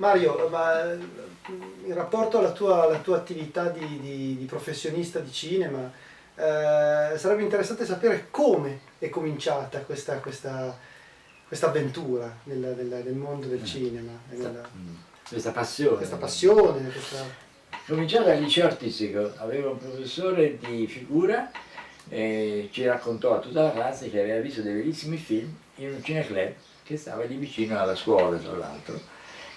Mario, ma in rapporto alla tua attività di professionista di cinema, sarebbe interessante sapere come è cominciata questa avventura nel mondo del cinema, Questa passione. questa passione, questa... Cominciato al liceo artistico, avevo un professore di figura e ci raccontò a tutta la classe che aveva visto dei bellissimi film in un cineclub che stava lì vicino alla scuola, tra l'altro,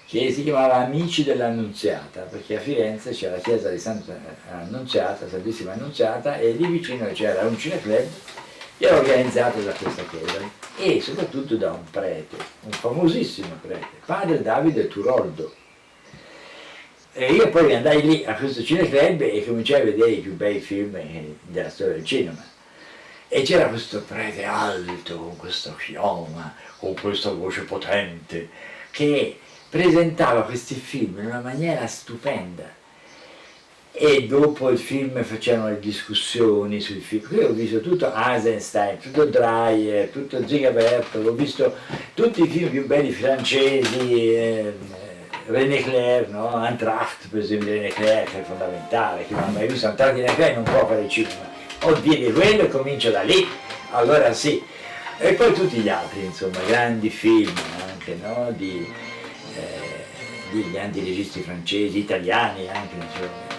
che si chiamava Amici dell'Annunziata, perché a Firenze c'è la chiesa di Santa Annunziata, Santissima Annunziata, e lì vicino c'era un cineclub che era organizzato da questa chiesa e soprattutto da un prete, un famosissimo prete, padre Davide Turoldo. E io poi andai lì a questo cineclub e cominciai a vedere i più bei film della storia del cinema. E c'era questo prete alto, con questa chioma, con questa voce potente, che presentava questi film in una maniera stupenda. E dopo il film facevano le discussioni sui film. Io ho visto tutto Eisenstein, tutto Dreyer, tutto Zigaberto, ho visto tutti i film più belli francesi, René Clair, no? Entr'acte per esempio di René Clair, che è fondamentale, che non ho mai visto Entr'acte di René Clair non può fare il cinema. O vedi quello e comincio da lì, allora sì. E poi tutti gli altri, insomma, grandi film anche, no? Di grandi registi francesi, italiani anche, insomma.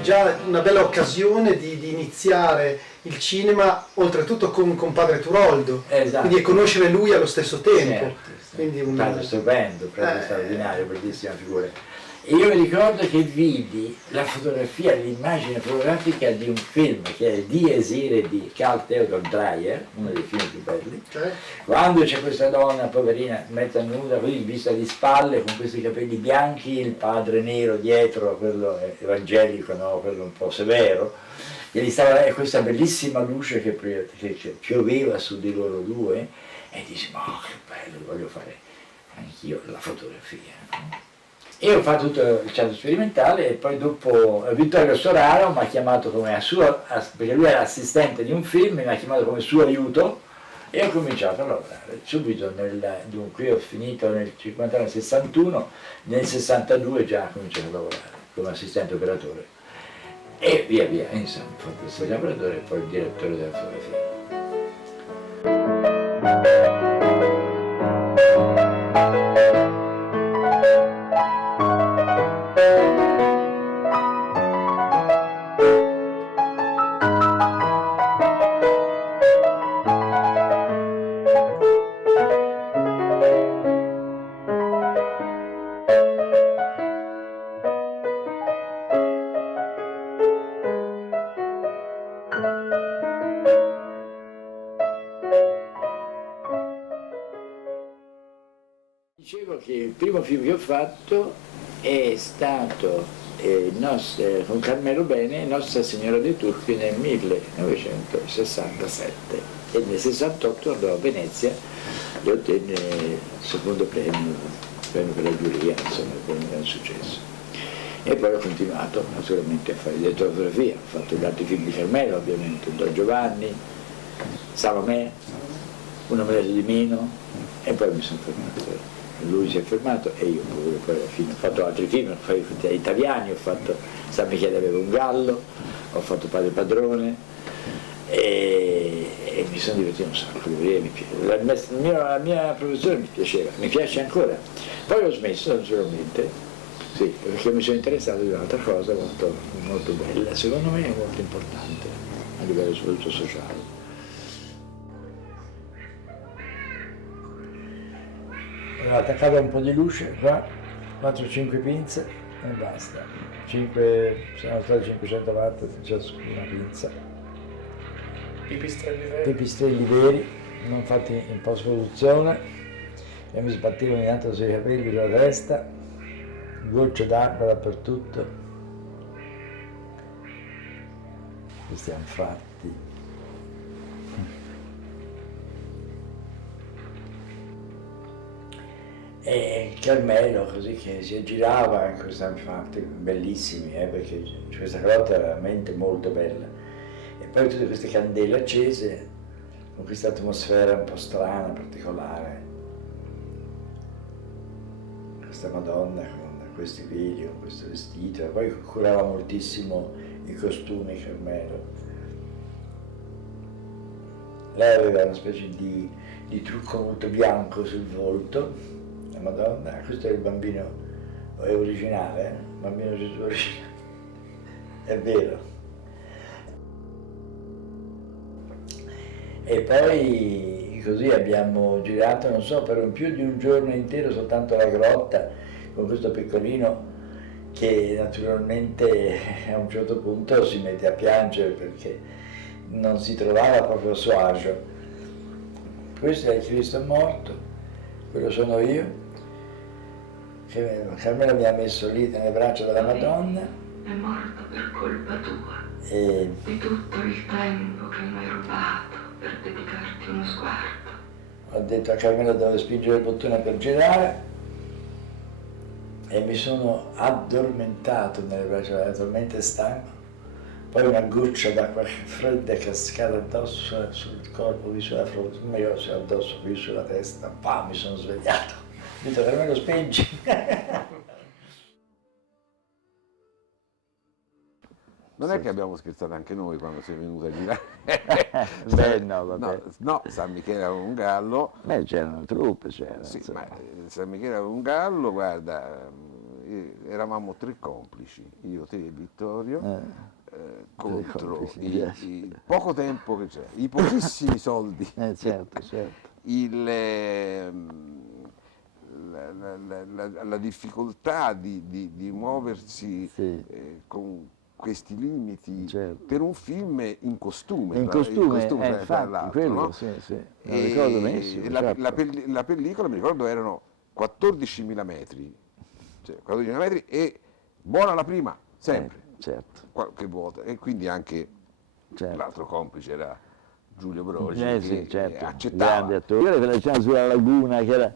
Già una bella occasione di iniziare il cinema, oltretutto con padre Turoldo, esatto. Quindi e conoscere lui allo stesso tempo. Certo. Quindi un padre stupendo, proprio straordinario, bellissima figura. E io mi ricordo che vidi la fotografia, l'immagine fotografica di un film che è Dies Irae di Carl Theodor Dreyer, uno dei film più belli, quando c'è questa donna poverina mezza nuda, così vista di spalle, con questi capelli bianchi, il padre nero dietro, quello evangelico, no? Quello un po' severo, e gli stava questa bellissima luce che pioveva su di loro due, e dici, ma che bello, voglio fare anch'io la fotografia. No? E ho fatto tutto il centro sperimentale e poi dopo Vittorio Storaro mi ha chiamato come perché lui era assistente di un film, mi ha chiamato come suo aiuto e ho cominciato a lavorare. Subito, dunque io ho finito nel 59, 61, nel 62 già ho cominciato a lavorare come assistente operatore. E via via, insomma, ho fatto l'assistente operatore e poi il direttore della fotografia. Dicevo che il primo film che ho fatto è stato con Carmelo Bene, Nostra Signora dei Turchi nel 1967 e nel 68 andò a Venezia e ottenne il secondo premio per la giuria, insomma, per un gran successo. E poi ho continuato naturalmente a fare il direttore di fotografia, ho fatto gli altri film di Carmelo ovviamente, Don Giovanni, Salomè, Un ombretto di meno e poi mi sono fermato. Lui si è fermato e io poi alla fine ho fatto altri film, ho fatto italiani, ho fatto San Michele aveva un gallo, ho fatto Padre Padrone e mi sono divertito un sacco, la mia professione mi piaceva, mi piace ancora. Poi ho smesso naturalmente, sì, perché mi sono interessato di un'altra cosa molto, molto bella, secondo me è molto importante a livello soprattutto sociale. Ho attaccato un po' di luce qua, 4-5 pinze e basta. Sono state 500 watt ciascuna pinza. Pipistrelli veri, non fatti in post-produzione. Io mi sbattevo ogni tanto sui capelli, sulla testa, gocce d'acqua dappertutto. Questi hanno fatti. E Carmelo così che si girava in questi fatti bellissimi, perché questa calotta è veramente molto bella. E poi tutte queste candele accese, con questa atmosfera un po' strana, particolare. questa Madonna con questi peli, con questo vestito, e poi curava moltissimo i costumi Carmelo. Lei aveva una specie di trucco molto bianco sul volto, la Madonna. Questo è il bambino, è originale, il bambino Gesù originale, è vero. E poi così abbiamo girato, non so, per più di un giorno intero soltanto la grotta con questo piccolino che naturalmente a un certo punto si mette a piangere perché non si trovava proprio a suo agio. Questo è il Cristo morto, quello sono io, che Carmelo mi ha messo lì nelle braccia della Madonna. È morto per colpa tua, E di tutto il tempo che mi hai rubato per dedicarti uno sguardo. ho detto a Carmelo devo spingere il bottone per girare e mi sono addormentato nelle braccia, talmente stanco. Poi una goccia d'acqua fredda è cascata addosso sul corpo, qui sulla fronte, io addosso qui sulla testa, mi sono svegliato. Ho detto Carmelo spingi. Non è che abbiamo scherzato anche noi quando sei venuto a girare? Beh, no, vabbè. No, San Michele aveva un gallo. Beh, c'erano truppe, c'era. Sì, insomma. ma San Michele aveva un gallo, guarda, eravamo 3 complici, io, te e Vittorio, contro complici, poco tempo che c'era, i pochissimi soldi, Certo. la difficoltà di muoversi Sì. con questi limiti Certo. per un film in costume, In costume, tra infatti, l'altro, quello, no? sì. Non ricordo benissimo, certo. La pellicola, mi ricordo, erano 14.000 metri, cioè 14.000 metri e buona la prima, sempre, Certo. qualche volta, e quindi anche Certo. l'altro complice era Giulio Brogi, Sì, che certo. accettava. Grande attore. Io quella scena sulla laguna che era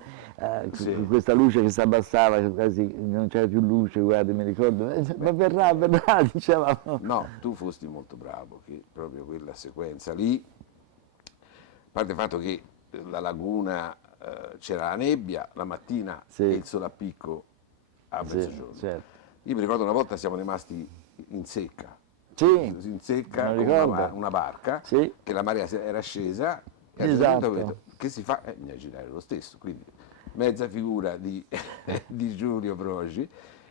Sì. questa luce che si abbassava, che quasi non c'era più luce, guarda, mi ricordo, ma verrà, dicevamo. No, tu fosti molto bravo, che proprio quella sequenza lì, a parte il fatto che la laguna c'era la nebbia, la mattina Sì. e il sole a picco a Sì, mezzogiorno. certo. Io mi ricordo una volta siamo rimasti in secca, Sì, in secca me lo con ricordo. una barca, Sì. che la marea era scesa e a un certo Esatto. punto ho detto, che si fa? Bisogna girare lo stesso, quindi mezza figura di Giulio Brogi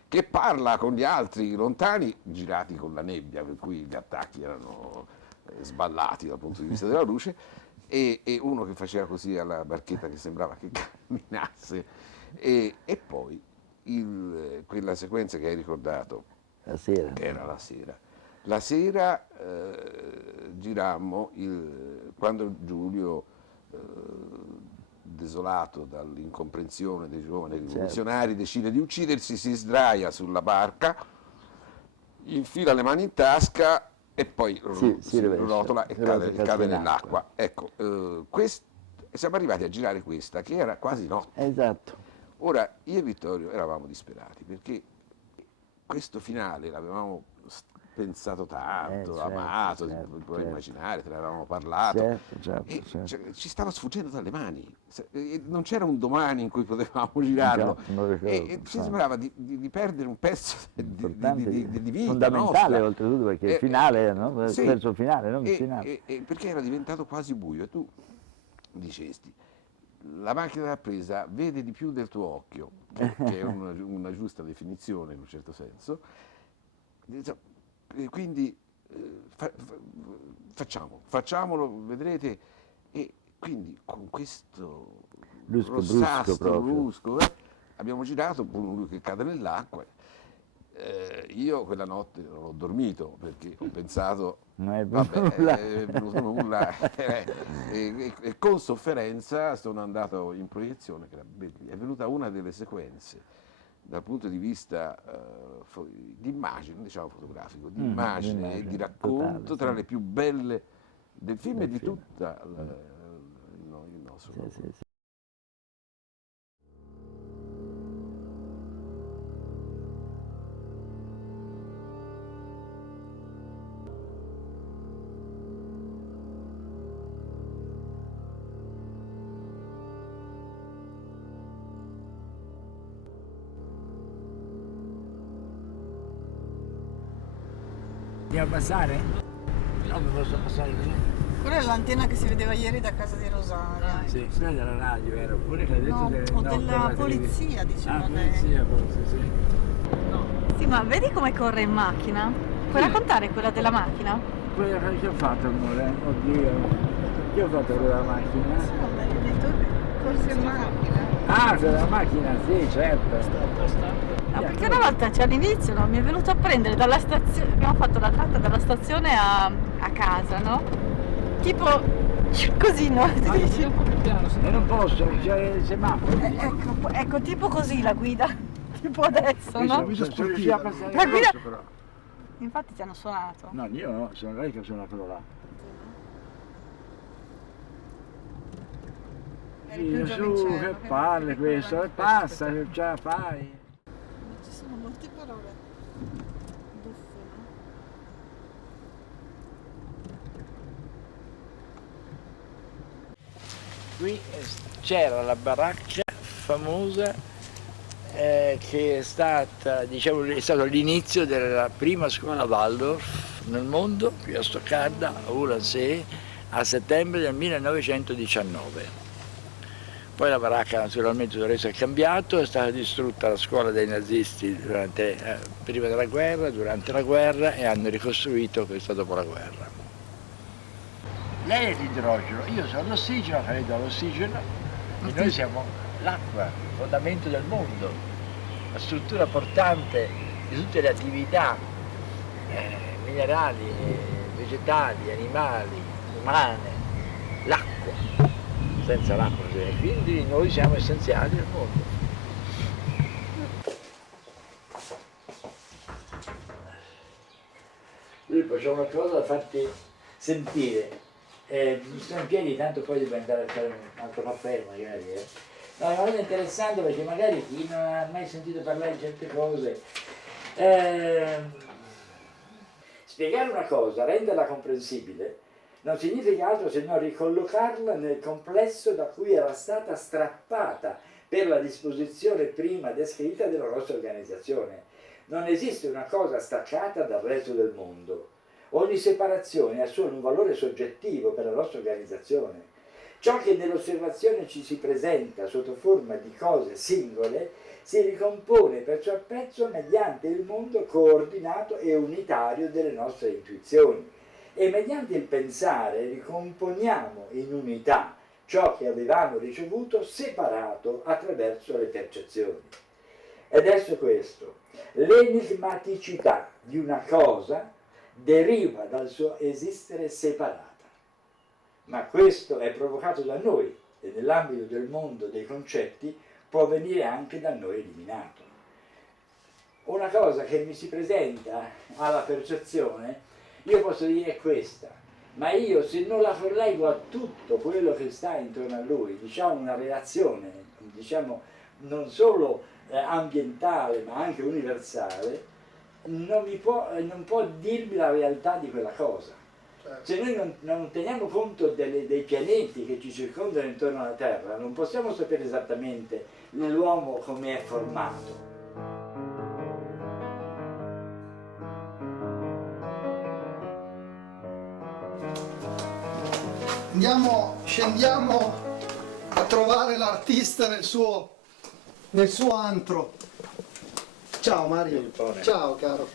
che parla con gli altri lontani girati con la nebbia, per cui gli attacchi erano sballati dal punto di vista della luce, e uno che faceva così alla barchetta che sembrava che camminasse, e poi quella sequenza che hai ricordato, La sera. che era la sera. La sera girammo quando Giulio, desolato dall'incomprensione dei giovani rivoluzionari, decide di uccidersi, si sdraia sulla barca, infila le mani in tasca e poi si rovescia. rotola e cade nell'acqua. Ecco, siamo arrivati a girare questa che era quasi notte. Esatto. Ora, io e Vittorio eravamo disperati perché questo finale l'avevamo pensato tanto, certo, amato, puoi immaginare, te ne avevamo parlato, e cioè, ci stava sfuggendo dalle mani. Non c'era un domani in cui potevavamo girarlo, e ci sembrava di perdere un pezzo di vita fondamentale, nostra. oltretutto, perché il finale, no? Sì, Verso il finale, non il finale. perché era diventato quasi buio, e tu dicesti la macchina da presa vede di più del tuo occhio, che è una giusta definizione in un certo senso. Quindi facciamolo, vedrete. E quindi con questo rossastro brusco abbiamo girato con lui che cade nell'acqua. Io quella notte non ho dormito perché ho pensato è venuto nulla, e con sofferenza sono andato in proiezione, che è venuta una delle sequenze dal punto di vista di immagine, diciamo fotografico, di immagine e di racconto, tra le più belle del film e di tutta il nostro lavoro. Andiamo a passare? No, mi posso passare così? Quella è l'antenna che si vedeva ieri da casa di Rosaria. Sì, quella della radio era, oppure che hai detto No, o della polizia, diceva lei. Polizia, forse, sì. Sì, ma vedi come corre in macchina? Puoi raccontare quella della macchina? Quella che ho fatto, amore? Oddio. Che ho fatto quella della macchina? Vabbè, io ho detto corse in macchina. Ah, quella della macchina, sì, certo. No, perché una volta all'inizio no, mi è venuto a prendere dalla stazione, abbiamo fatto la tratta dalla stazione a casa, no? Tipo così, no? Ti dici? E non posso, c'è il semaforo. Ecco, tipo così la guida, tipo adesso, no? Non riuscì a passare La il guida- rosso, però. Infatti ti hanno suonato. No, io no, sono lei che suona quello là. Eri più Sì, su, giovincello, che che palle non ti questo, ricordi passa, questo. che ce la fai. Ci sono molte parole buffe, no? Qui c'era la baracca famosa che è stata, diciamo, è stato l'inizio della prima scuola Waldorf nel mondo, qui a Stoccarda, a Ullansee, a settembre del 1919. Poi la baracca naturalmente adesso è cambiato, è stata distrutta la scuola dei nazisti prima della guerra, durante la guerra e hanno ricostruito questa dopo la guerra. Lei è l'idrogeno, io sono l'ossigeno, farei dall'ossigeno e noi siamo l'acqua, il fondamento del mondo, la struttura portante di tutte le attività minerali, vegetali, animali, umane, l'acqua. Senza l'acqua, quindi noi siamo essenziali nel mondo. Filippo, c'è una cosa da farti sentire. Sto in piedi, tanto poi devo andare a fare un altro caffè magari. No, è una cosa interessante perché magari chi non ha mai sentito parlare di certe cose. Spiegare una cosa, renderla comprensibile, non significa altro se non ricollocarla nel complesso da cui era stata strappata per la disposizione prima descritta della nostra organizzazione. Non esiste una cosa staccata dal resto del mondo. Ogni separazione ha solo un valore soggettivo per la nostra organizzazione. Ciò che nell'osservazione ci si presenta sotto forma di cose singole si ricompone pezzo a pezzo mediante il mondo coordinato e unitario delle nostre intuizioni. E mediante il pensare ricomponiamo in unità ciò che avevamo ricevuto separato attraverso le percezioni. Ed è questo, l'enigmaticità di una cosa deriva dal suo esistere separata, ma questo è provocato da noi e nell'ambito del mondo dei concetti può venire anche da noi eliminato. Una cosa che mi si presenta alla percezione, io posso dire questa, ma io se non la collego a tutto quello che sta intorno a lui, diciamo una relazione, diciamo non solo ambientale ma anche universale, non può dirmi la realtà di quella cosa. Se noi non teniamo conto dei pianeti che ci circondano intorno alla Terra, non possiamo sapere esattamente l'uomo come è formato. Scendiamo a trovare l'artista nel suo antro. Ciao Mario. Filippone. Ciao caro.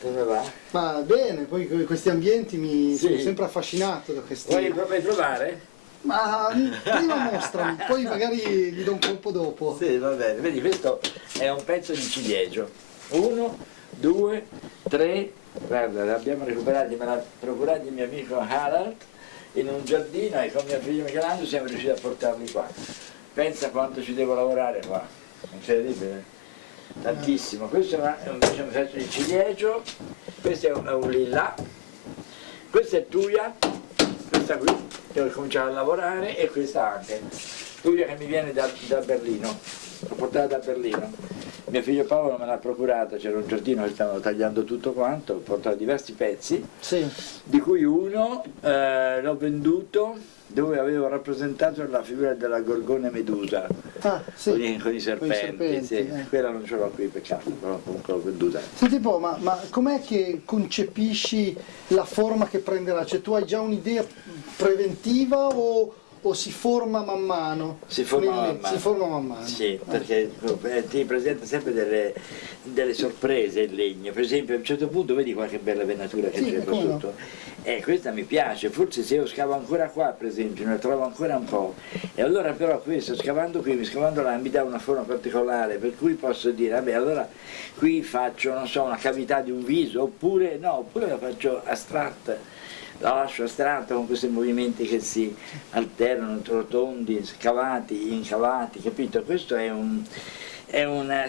Come va? Ma bene, poi questi ambienti mi Sì. sono sempre affascinato da questi. Vuoi provare? Ma prima mostrami, poi magari gli do un colpo dopo. Sì, va bene. Vedi, questo è un pezzo di ciliegio. 1, 2, 3, guarda, l'abbiamo recuperato, me l'ha procurato il mio amico Harald in un giardino e con mio figlio Michelangelo siamo riusciti a portarli qua. Pensa quanto ci devo lavorare qua, incredibile, tantissimo. Questo è invece un pezzo di ciliegio, questo è un lilla, questa è tuia, questa qui devo cominciare a lavorare e questa anche. Tuia che mi viene da Berlino, l'ho portata da Berlino. Mio figlio Paolo me l'ha procurata, c'era un giardino che stavano tagliando tutto quanto, ho portato diversi pezzi, Sì. di cui uno l'ho venduto dove avevo rappresentato la figura della Gorgone Medusa, Ah, sì. con i serpenti, sì. Quella non ce l'ho qui, peccato, però comunque l'ho venduta. Senti un po', ma com'è che concepisci la forma che prenderà? Cioè tu hai già un'idea preventiva o si forma man mano? Si forma man mano. Si forma man mano. Sì, perché ti presenta sempre delle sorprese il legno. Per esempio a un certo punto vedi qualche bella venatura che Sì, c'è qua come no. sotto. Questa mi piace, forse se io scavo ancora qua per esempio ne trovo ancora un po'. E allora però questo scavando qui, scavando là mi dà una forma particolare, per cui posso dire, vabbè allora qui faccio, non so, una cavità di un viso, oppure no, oppure la faccio astratta. La lascio astratta con questi movimenti che si alternano, rotondi, scavati, incavati, capito? Questo è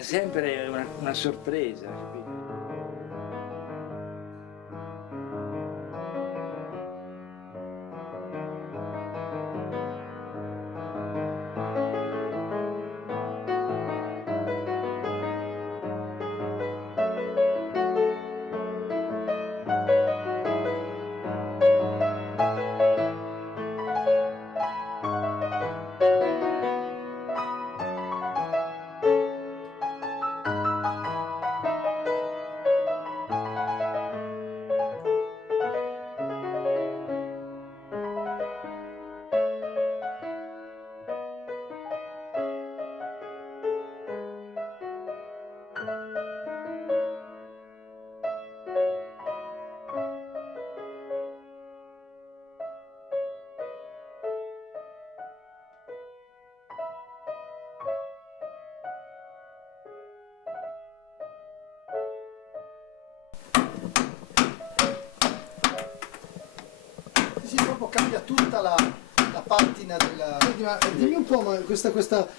sempre una sorpresa, capito? Sì, proprio cambia tutta la patina della... Senti, ma dimmi un po', ma questa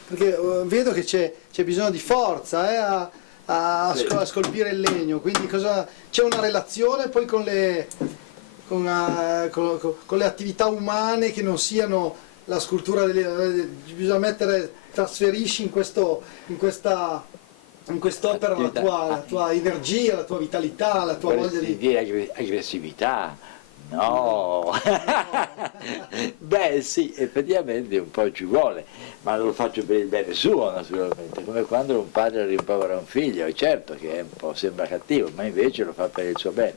perché vedo che c'è bisogno di forza a scolpire il legno, quindi c'è una relazione poi con le attività umane che non siano la scultura bisogna trasferisci in quest'opera la tua energia, la tua vitalità, la tua voglia di... dire aggressività. No, beh sì, effettivamente un po' ci vuole, ma lo faccio per il bene suo naturalmente, come quando un padre rimprovera un figlio, è certo che è un po', sembra cattivo, ma invece lo fa per il suo bene.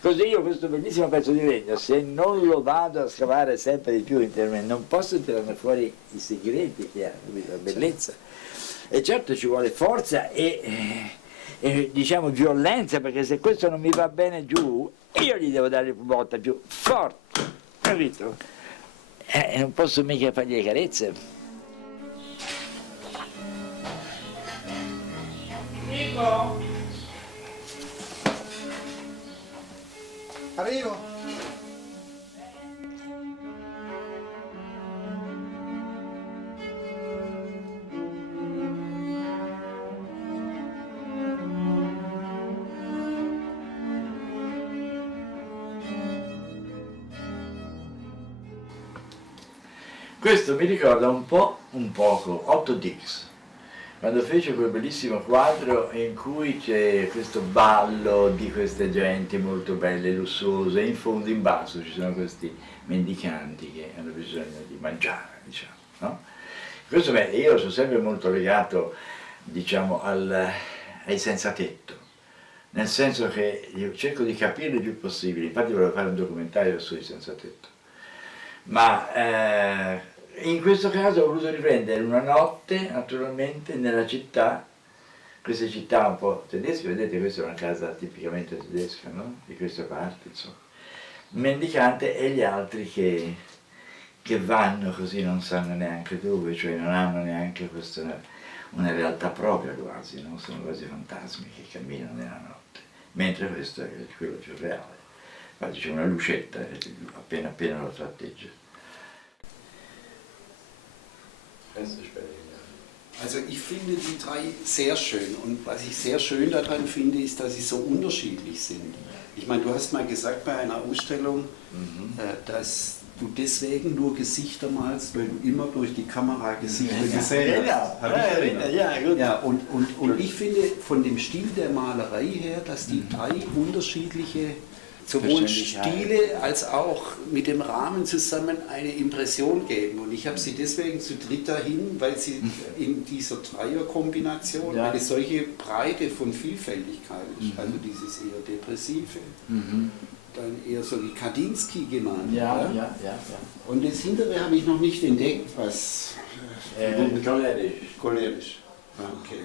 Così io questo bellissimo pezzo di legno, se non lo vado a scavare sempre di più interamente, non posso tirarne fuori i segreti che ha, la bellezza. E certo ci vuole forza e diciamo violenza, perché se questo non mi va bene giù, io gli devo dare una botta più forte, capito? Non posso mica fargli le carezze. Nico? Arrivo. Questo mi ricorda un poco Otto Dix, quando fece quel bellissimo quadro in cui c'è questo ballo di queste genti molto belle, lussuose, e in fondo, in basso, ci sono questi mendicanti che hanno bisogno di mangiare, diciamo, no? Questo io sono sempre molto legato, diciamo, ai senza tetto, nel senso che io cerco di capire il più possibile, infatti volevo fare un documentario sui senza tetto. Ma in questo caso ho voluto riprendere una notte, naturalmente, nella città, queste città un po' tedesche, vedete questa è una casa tipicamente tedesca, no? Di queste parti, insomma. Un mendicante e gli altri che vanno così non sanno neanche dove, cioè non hanno neanche una realtà propria quasi, no? Sono quasi fantasmi che camminano nella notte, mentre questo è quello più reale. Infatti c'è una lucetta appena appena lo tratteggia. Also ich finde die drei sehr schön und was ich sehr schön daran finde, ist, dass sie so unterschiedlich sind. Ich meine, du hast mal gesagt bei einer Ausstellung, dass du deswegen nur Gesichter malst, weil du immer durch die Kamera Gesichter gesehen hast. Hab ich erinnert. Ja, gut. Ja, und ich finde von dem Stil der Malerei her, dass die drei unterschiedliche sowohl Stile als auch mit dem Rahmen zusammen eine Impression geben. Und ich habe sie deswegen zu dritt dahin, weil sie in dieser Dreierkombination eine solche Breite von Vielfältigkeit ist. Also dieses eher Depressive, dann eher so wie Kandinsky genannt. Ja. Und das hintere habe ich noch nicht entdeckt, was... Cholerisch. Cholerisch. Okay.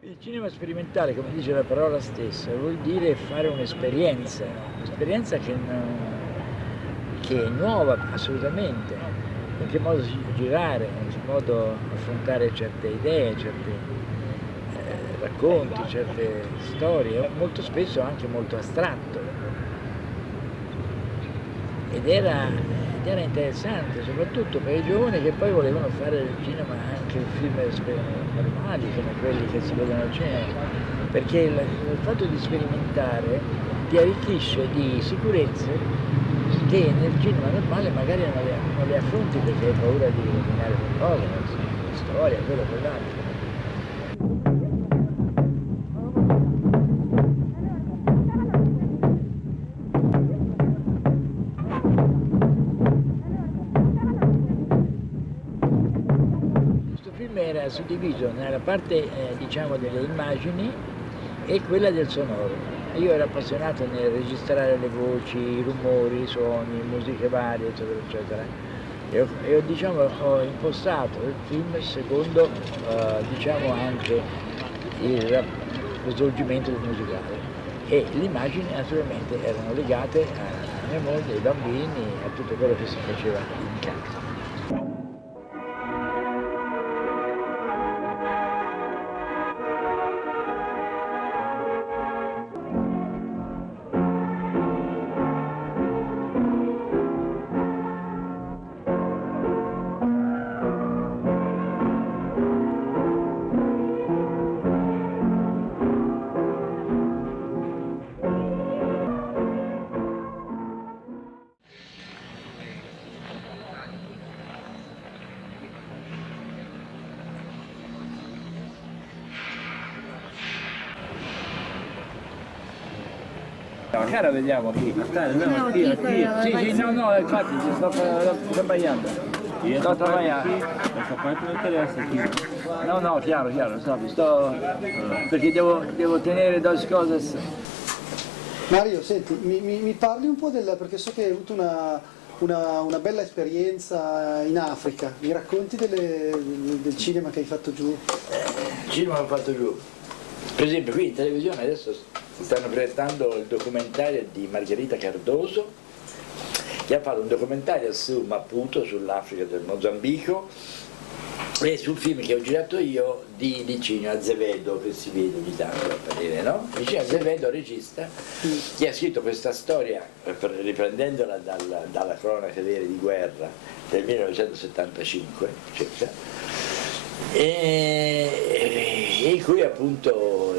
Il cinema sperimentale, come dice la parola stessa, vuol dire fare un'esperienza che è nuova assolutamente, in che modo girare, in che modo affrontare certe idee, certi racconti, certe storie, molto spesso anche molto astratto. Ed era interessante, soprattutto per i giovani che poi volevano fare il cinema anche film normali come quelli che si vedono al cinema, perché il fatto di sperimentare ti arricchisce di sicurezze che nel cinema normale magari non le affronti perché hai paura di rovinare qualcosa, la storia, quello o quell'altro. Era suddiviso nella parte diciamo delle immagini e quella del sonoro. Io ero appassionato nel registrare le voci, i rumori, i suoni, musiche varie, eccetera, eccetera. E diciamo, ho impostato il film secondo diciamo anche lo svolgimento del musicale. E le immagini naturalmente erano legate a mia moglie, ai bambini, a tutto quello che si faceva in casa. Cara vediamo qui. No, qui, Sì, no, infatti ci sto sbagliando. Sto travagliando. Questa parte non interessa qui. No, chiaro, perché devo tenere due cose. Mario, senti, mi parli un po' perché so che hai avuto una bella esperienza in Africa, mi racconti del cinema che hai fatto giù? Il cinema che ho fatto giù. Per esempio qui in televisione adesso stanno presentando il documentario di Margherita Cardoso, che ha fatto un documentario su Maputo, sull'Africa del Mozambico, e sul film che ho girato io di Licinio Azevedo, che si vede ogni tanto apparire, no? Licinio Azevedo, regista, che ha scritto questa storia, riprendendola dalla cronaca vera di guerra del 1975 circa, e in cui appunto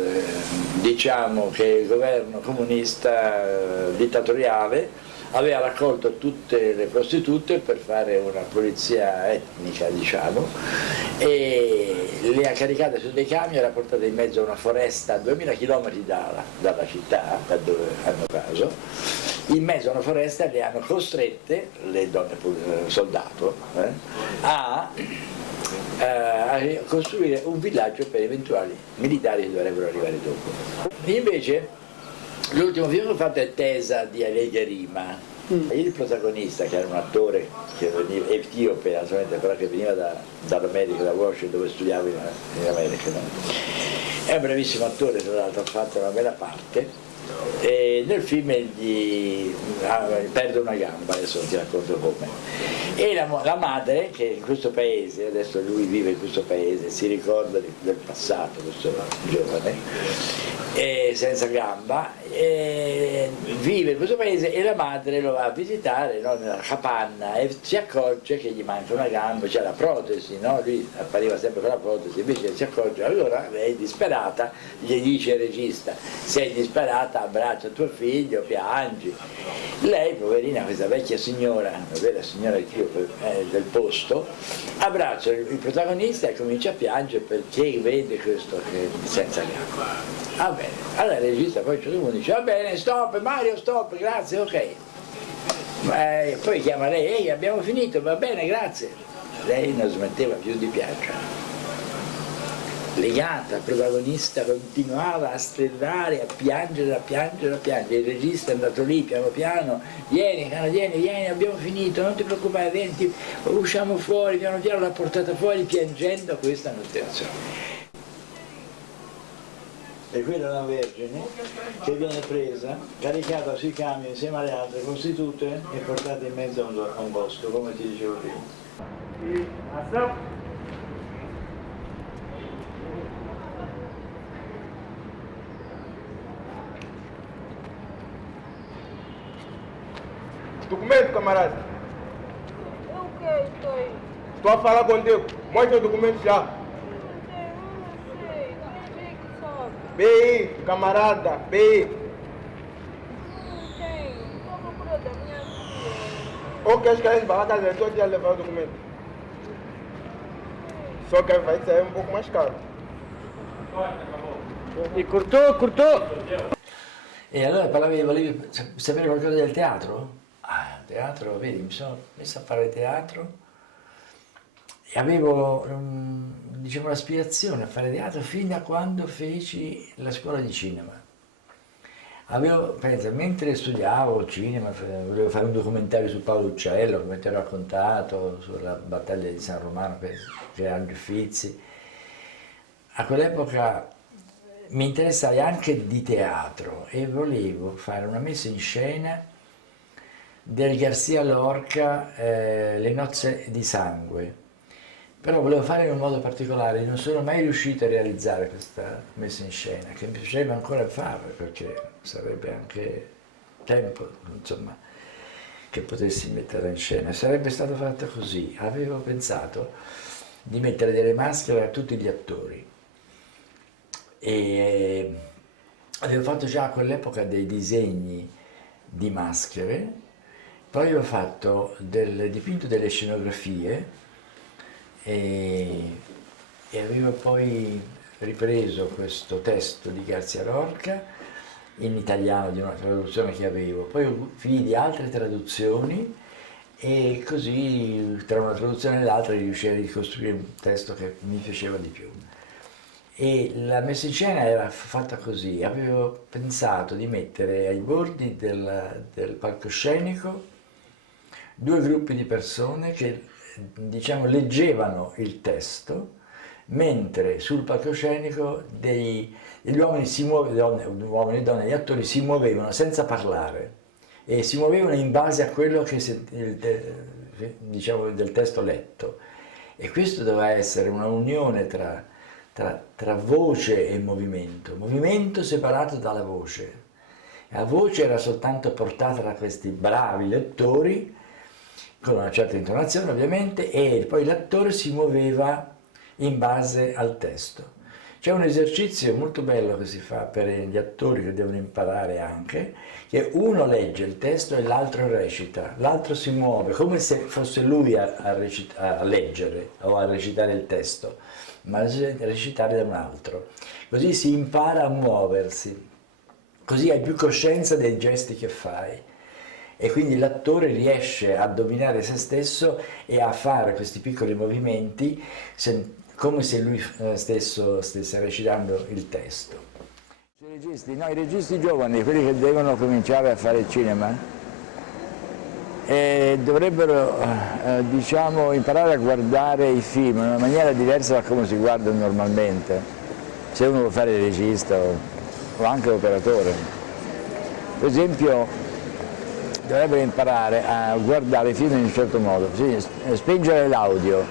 diciamo che il governo comunista dittatoriale aveva raccolto tutte le prostitute per fare una pulizia etnica, diciamo, e le ha caricate su dei camion e le ha portate in mezzo a una foresta a 2000 km dalla città, da dove hanno caso. In mezzo a una foresta le hanno costrette, le donne soldato, a costruire un villaggio per eventuali militari che dovrebbero arrivare dopo. Invece l'ultimo film che ho fatto è Tesa di Aleghe Rima. Il protagonista, che era un attore che veniva, etiope naturalmente, però che veniva dall'America, da Washington, dove studiavo in America, no? È un bravissimo attore, tra l'altro ha fatto una bella parte, e nel film perde una gamba, adesso ti racconto come. E la madre, che in questo paese, adesso lui vive in questo paese, si ricorda del passato, questo giovane, senza gamba, vive in questo paese e la madre lo va a visitare, no, nella capanna, e si accorge che gli manca una gamba, c'è la protesi, no? Lui appariva sempre con la protesi, invece si accorge, allora lei disperata gli dice il regista: sei disperata, abbraccia tuo figlio, piangi. Lei, poverina, questa vecchia signora, una vera signora del posto, abbraccia il protagonista e comincia a piangere perché vede questo che senza gamba. Va bene, allora il regista poi a un certo punto dice: va bene, stop Mario, stop, grazie, ok. Poi chiama lei: ehi, abbiamo finito, va bene, grazie. Lei non smetteva più di piangere. Legata, il protagonista continuava a strillare, a piangere, a piangere, a piangere. Il regista è andato lì piano piano: vieni, cara, vieni, abbiamo finito, non ti preoccupare, vieni, usciamo fuori, piano piano l'ha portata fuori piangendo questa annotazione. E quella è una vergine che viene presa, caricata sui camion insieme alle altre prostitute e portata in mezzo a un bosco, come ti dicevo prima. Documento, camarada. Eu o quê? Estou a falar contigo. Mostra o documento já. Não sei. Onde é que sobe? BI, camarada, BI. Não tenho. Estou à procura da minha filha. Ou queres que a gente vá à casa dele, estou a levar o documento. Só que vai sair um pouco mais caro. E cortou! E allora volevi sapere qualcosa del teatro? Teatro, vedi, mi sono messo a fare teatro e avevo diciamo, l'aspirazione a fare teatro fin da quando feci la scuola di cinema. Pensa, mentre studiavo cinema, volevo fare un documentario su Paolo Uccello, come ti ho raccontato, sulla battaglia di San Romano, che era Angelo Fizzi. A quell'epoca mi interessai anche di teatro e volevo fare una messa in scena del Garcia Lorca, Le nozze di sangue, però volevo fare in un modo particolare. Non sono mai riuscito a realizzare questa messa in scena, che mi piaceva ancora fare perché sarebbe anche tempo, insomma, che potessi metterla in scena. Sarebbe stata fatta così. Avevo pensato di mettere delle maschere a tutti gli attori e avevo fatto già a quell'epoca dei disegni di maschere. Poi ho fatto dipinto delle scenografie e avevo poi ripreso questo testo di Garcia Lorca in italiano di una traduzione che avevo, poi vidi altre traduzioni e così tra una traduzione e l'altra riuscii a ricostruire un testo che mi piaceva di più. E la messa in scena era fatta così: avevo pensato di mettere ai bordi del palcoscenico due gruppi di persone che, diciamo, leggevano il testo, mentre sul palcoscenico gli uomini uomini e donne, gli attori si muovevano senza parlare e si muovevano in base a quello che diciamo, del testo letto. E questo doveva essere una unione tra voce e movimento separato dalla voce. La voce era soltanto portata da questi bravi lettori, con una certa intonazione ovviamente, e poi l'attore si muoveva in base al testo. C'è un esercizio molto bello che si fa per gli attori che devono imparare anche, che uno legge il testo e l'altro recita, l'altro si muove come se fosse lui a leggere o a recitare il testo, ma a recitare da un altro. Così si impara a muoversi, così hai più coscienza dei gesti che fai. E quindi l'attore riesce a dominare se stesso e a fare questi piccoli movimenti come se lui stesso stesse recitando il testo. I registi giovani, quelli che devono cominciare a fare il cinema, dovrebbero diciamo, imparare a guardare i film in una maniera diversa da come si guardano normalmente, se uno vuole fare il regista o anche l'operatore. Per esempio, dovrebbero imparare a guardare i film in un certo modo, spengere l'audio,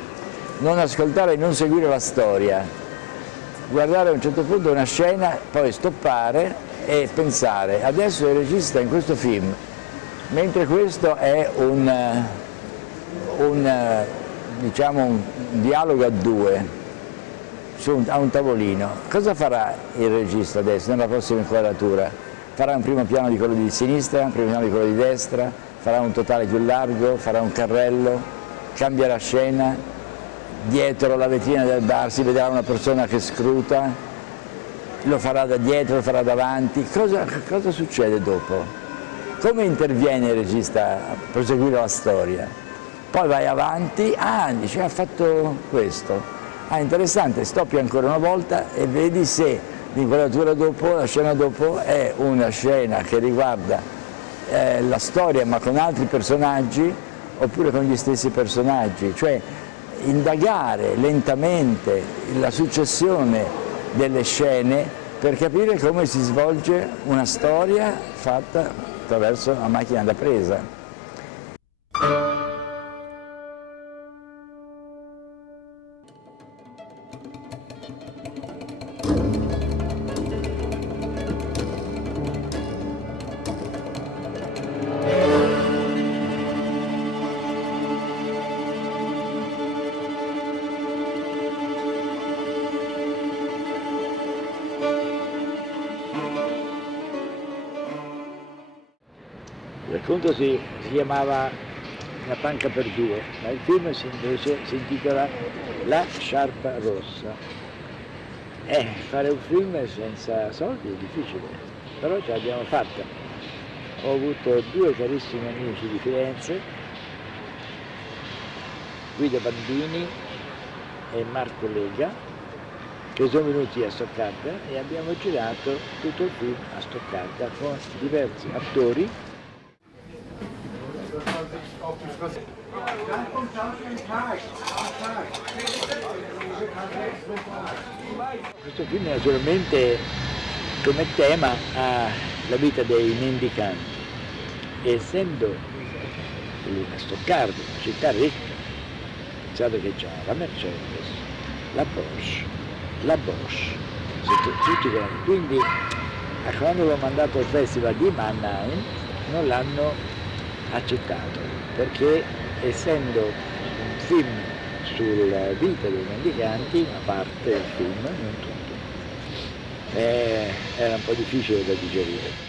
non ascoltare e non seguire la storia, guardare a un certo punto una scena, poi stoppare e pensare, adesso il regista in questo film, mentre questo è diciamo un dialogo a due, a un tavolino, cosa farà il regista adesso nella prossima inquadratura? Farà un primo piano di quello di sinistra, un primo piano di quello di destra, farà un totale più largo, farà un carrello, cambierà scena, dietro la vetrina del bar si vedrà una persona che scruta, lo farà da dietro, lo farà davanti, cosa succede dopo? Come interviene il regista a proseguire la storia? Poi vai avanti, dice ha fatto questo, interessante, stoppi ancora una volta e vedi se l'inquadratura dopo, la scena dopo è una scena che riguarda la storia ma con altri personaggi oppure con gli stessi personaggi, cioè indagare lentamente la successione delle scene per capire come si svolge una storia fatta attraverso la macchina da presa. Il racconto si chiamava La panca per due, ma il film invece si intitola La sciarpa rossa. Fare un film senza soldi è difficile, però ce l'abbiamo fatta. Ho avuto due carissimi amici di Firenze, Guido Bandini e Marco Lega, che sono venuti a Stoccarda e abbiamo girato tutto il film a Stoccarda con diversi attori. Questo film naturalmente come tema ha la vita dei mendicanti, e essendo a Stoccarda, una città ricca, pensate che c'è la Mercedes, la Bosch, tutti grandi, quindi quando l'ho mandato al festival di Mannheim non l'hanno accettato, perché essendo un film sulla vita dei mendicanti, una parte del film, non tutto, era un po' difficile da digerire.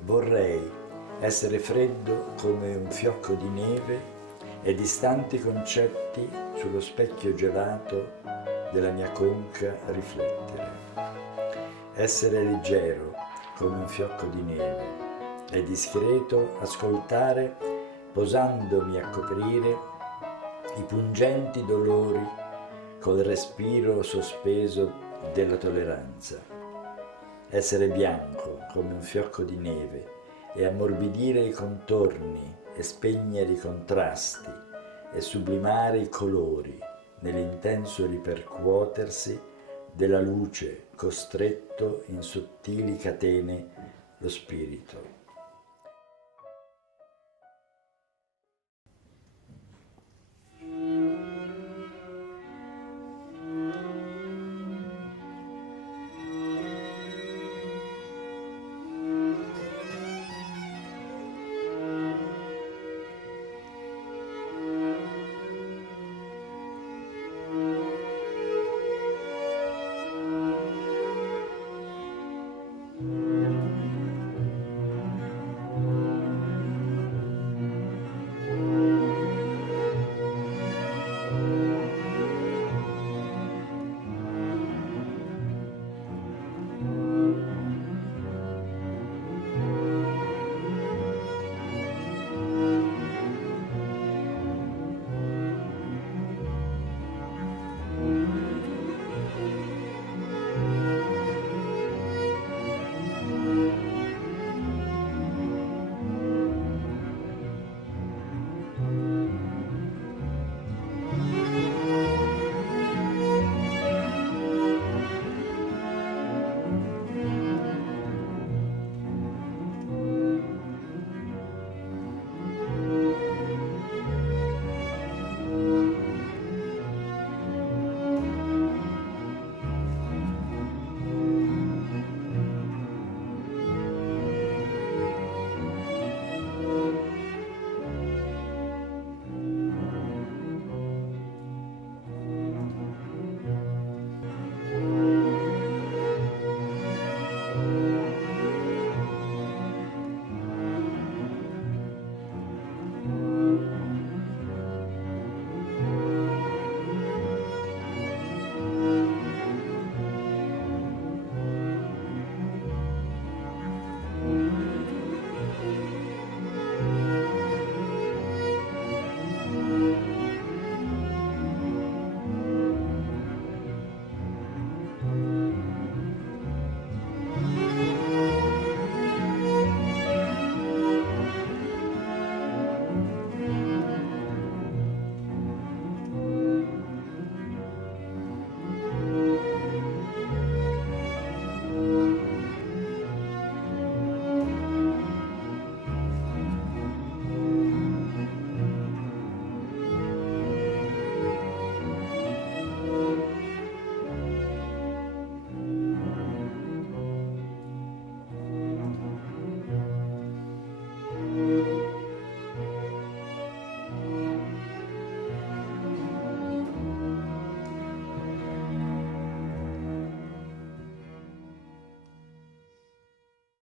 Vorrei essere freddo come un fiocco di neve e distanti concetti sullo specchio gelato della mia conca riflettere. Essere leggero come un fiocco di neve e discreto ascoltare posandomi a coprire i pungenti dolori col respiro sospeso della tolleranza. Essere bianco come un fiocco di neve e ammorbidire i contorni e spegnere i contrasti e sublimare i colori nell'intenso ripercuotersi della luce costretto in sottili catene lo spirito.